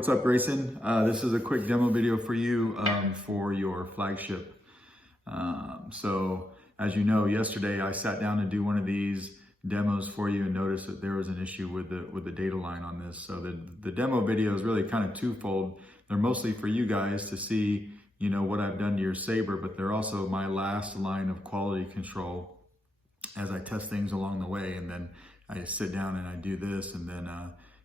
what's up, Grayson? This is a quick demo video for you for your Flagship. So as you know, yesterday I sat down to do one of these demos for you and noticed that there was an issue with the data line on this. So the demo video is really kind of twofold. They're mostly for you guys to see, you know, what I've done to your Sabre, but they're also my last line of quality control as I test things along the way. And then I sit down and I do this, and then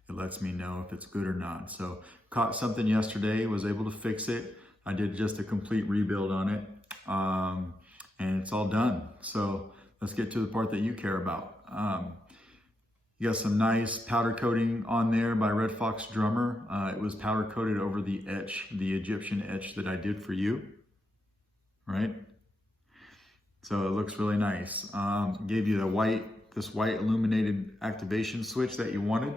it lets me know if it's good or not. So caught something yesterday, was able to fix it. I did just a complete rebuild on it, and it's all done. So let's get to the part that you care about. You got some nice powder coating on there by Red Fox Drummer. It was powder coated over the etch, the Egyptian etch that I did for you, right? So it looks really nice. Gave you this white illuminated activation switch that you wanted.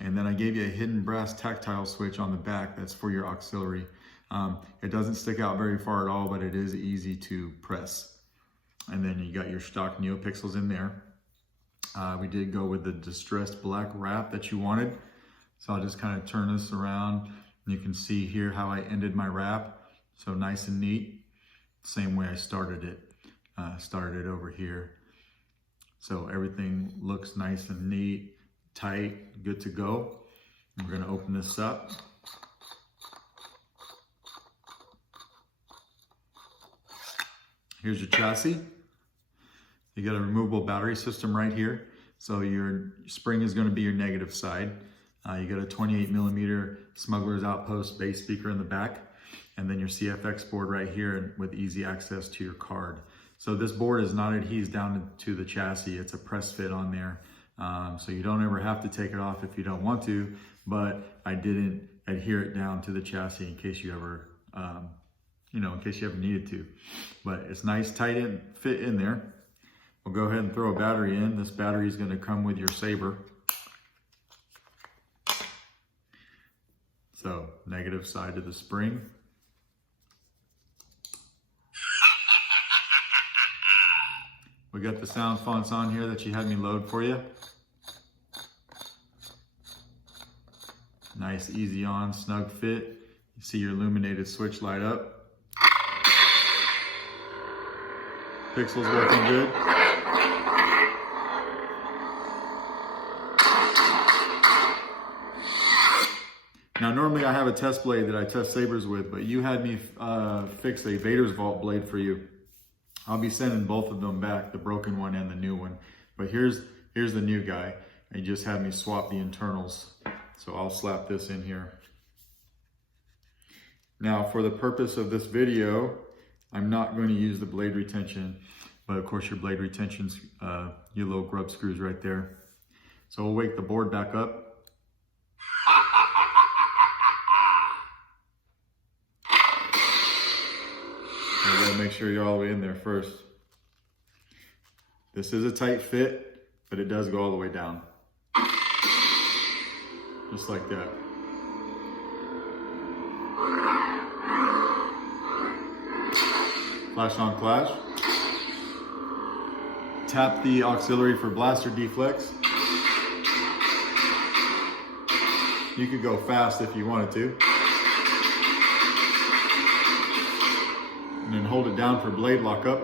And then I gave you a hidden brass tactile switch on the back that's for your auxiliary. It doesn't stick out very far at all, but it is easy to press. And then you got your Shtok NPXLs in there. We did go with the distressed black wrap that you wanted. So I'll just kind of turn this around. And you can see here how I ended my wrap. So nice and neat. Same way I started it. Started it over here. So everything looks nice and neat, tight, good to go. We're gonna open this up. Here's your chassis. You got a removable battery system right here. So your spring is gonna be your negative side. You got a 28mm Smuggler's Outpost bass speaker in the back, and then your CFX board right here with easy access to your card. So this board is not adhesed down to the chassis. It's a press fit on there. So you don't ever have to take it off if you don't want to, but I didn't adhere it down to the chassis in case you ever, in case you ever needed to. But it's nice, tight and fit in there. We'll go ahead and throw a battery in. This battery is gonna come with your Sabre. So negative side to the spring. We got the sound fonts on here that you had me load for you. Nice, easy on, snug fit. You see your illuminated switch light up. Pixel's working good. Now normally I have a test blade that I test Sabres with, but you had me fix a Vader's Vault blade for you. I'll be sending both of them back, the broken one and the new one. But here's the new guy. He just had me swap the internals. So I'll slap this in here. Now for the purpose of this video, I'm not going to use the blade retention, but of course your blade retention's your little grub screws right there. So we'll wake the board back up. You gotta make sure you're all the way in there first. This is a tight fit, but it does go all the way down. Just like that. Flash on flash. Tap the auxiliary for blaster deflex. You could go fast if you wanted to. And then hold it down for blade lockup.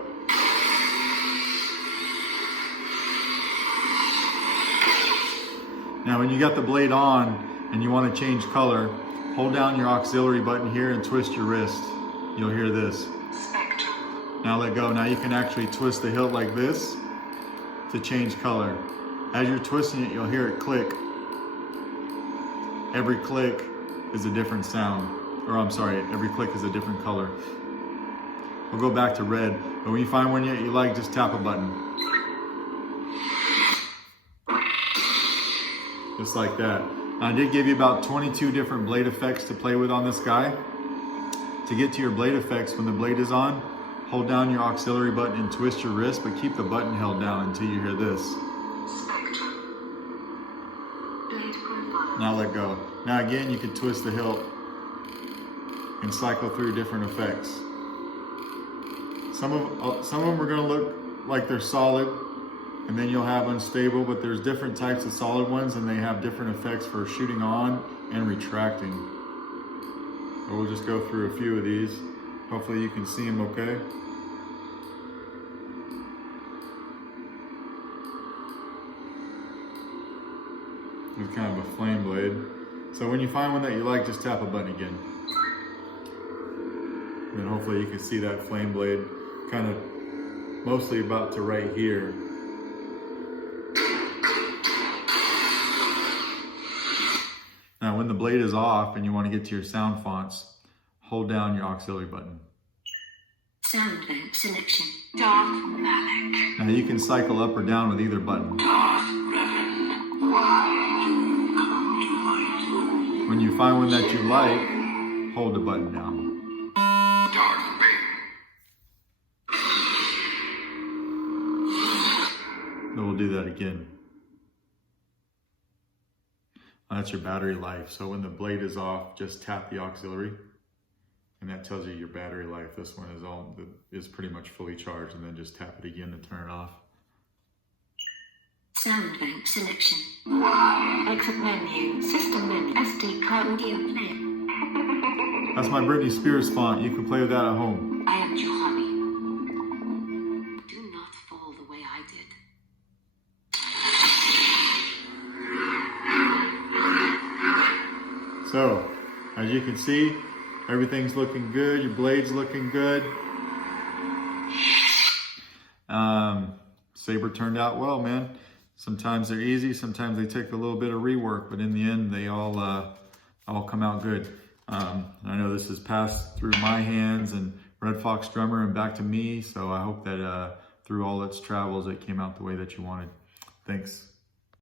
Now when you got the blade on and you want to change color, hold down your auxiliary button here and twist your wrist. You'll hear this. Now let go. Now you can actually twist the hilt like this to change color. As you're twisting it, you'll hear it click. Every click is a different sound. Or I'm sorry, every click is a different color. We'll go back to red, but when you find one yet you like, just tap a button. Just like that. Now, I did give you about 22 different blade effects to play with on this guy. To get to your blade effects, when the blade is on, hold down your auxiliary button and twist your wrist, but keep the button held down until you hear this. Now let go. Now again, you can twist the hilt and cycle through different effects. Some of them are going to look like they're solid, and then you'll have unstable, but there's different types of solid ones, and they have different effects for shooting on and retracting. So we'll just go through a few of these. Hopefully you can see them okay. It's kind of a flame blade. So when you find one that you like, just tap a button again. And hopefully you can see that flame blade kind of mostly about to right here. Now when the blade is off and you want to get to your sound fonts, hold down your auxiliary button. Sound vent selection. Darth Malik. Now you can cycle up or down with either button. Darth Revan, why do you come to my throne? When you find one that you like, hold the button down. Darth Vader. Then we'll do that again. That's your battery life. So when the blade is off, just tap the auxiliary, and that tells you your battery life. This one is pretty much fully charged, and then just tap it again to turn it off. Sound bank selection. Exit menu. System menu. SD card audio player. That's my Britney Spears font. You can play with that at home. I am Johanny. Do not fall the way I did. So, as you can see, everything's looking good. Your blade's looking good. Saber turned out well, man. Sometimes they're easy, sometimes they take a little bit of rework, but in the end, they all come out good. I know this has passed through my hands and Red Fox Drummer and back to me, so I hope that through all its travels, it came out the way that you wanted. Thanks.